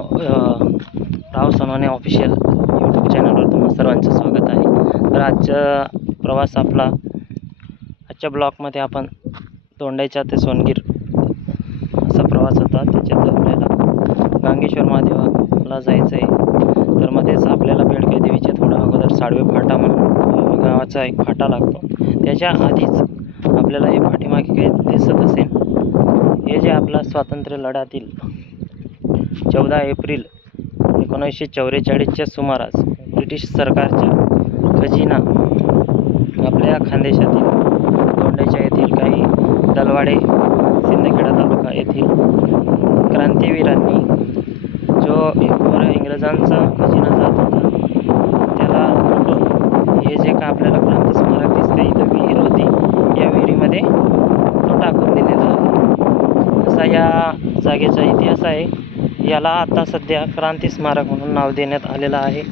राव Sonawane official YouTube चॅनलवर तुम्हा सर्वांचं स्वागत आहे. तर आजच्या ब्लॉगमध्ये आपण तोंडाईचा ते सोनगीर असा प्रवास होता. त्याच्यात आपल्याला गांगेश्वर महादेवाला जायचं आहे. तर मध्येच आपल्याला बेडके देवीच्या थोडा अगोदर साडवे फाटा म्हणून गावाचा एक फाटा लागतो. त्याच्या आधीच आपल्याला हे पाठीमागे काही दिसत असेल, हे जे आपला स्वातंत्र्य लढ्यातील 14 एप्रिल 1944च्या सुमारास ब्रिटिश सरकारच्या खजिना आपल्या खानदेशातील तोंडाईच्या येथील काही दलवाडे सिंदखेडा तालुका येथील क्रांतिवीरांनी जो इंग्रजांचा खजिना जात होता त्याला लुटून हे जे का आपल्याला क्रांती स्मारक दिसते, इथं विहीर होती, या विहिरीमध्ये तो टाकून दिलेला आहे. असा या जागेचा इतिहास आहे. याला आता सध्या क्रांती स्मारक म्हणून नाव देण्यात आलेलं आहे.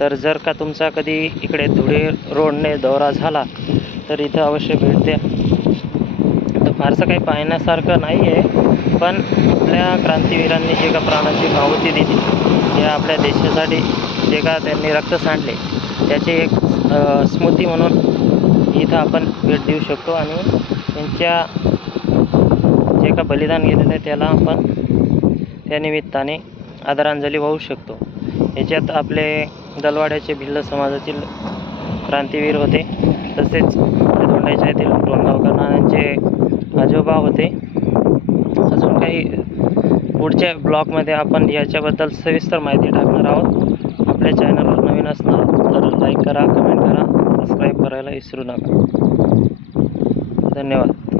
तर जर का तुमचा कधी इकडे धुळे रोडने दौरा झाला तर इथं अवश्य भेट द्या. तर फारसं काही पाहण्यासारखं नाही आहे, पण आपल्या क्रांतिवीरांनी जे का प्राणाची आहुती दिली, जे आपल्या देशासाठी जे का त्यांनी रक्त सांडले, त्याची एक स्मृती म्हणून इथं आपण भेट देऊ शकतो आणि त्यांच्या जे का बलिदान गेलेलं आहे त्याला आपण त्या निमित्ताने आदरांजली वाहू शकतो. याच्यात आपले दलवाड्याचे भिल्ल समाजातील क्रांतिवीर होते, तसेच तोंडाईच्या येथील टोणगावकर नानांचे आजोबा होते. अजून काही पुढच्या ब्लॉगमध्ये आपण याच्याबद्दल सविस्तर माहिती टाकणार आहोत. आपल्या चॅनलवर नवीन असणार तर लाईक करा, कमेंट करा, सबस्क्राईब करायला विसरू नका. धन्यवाद.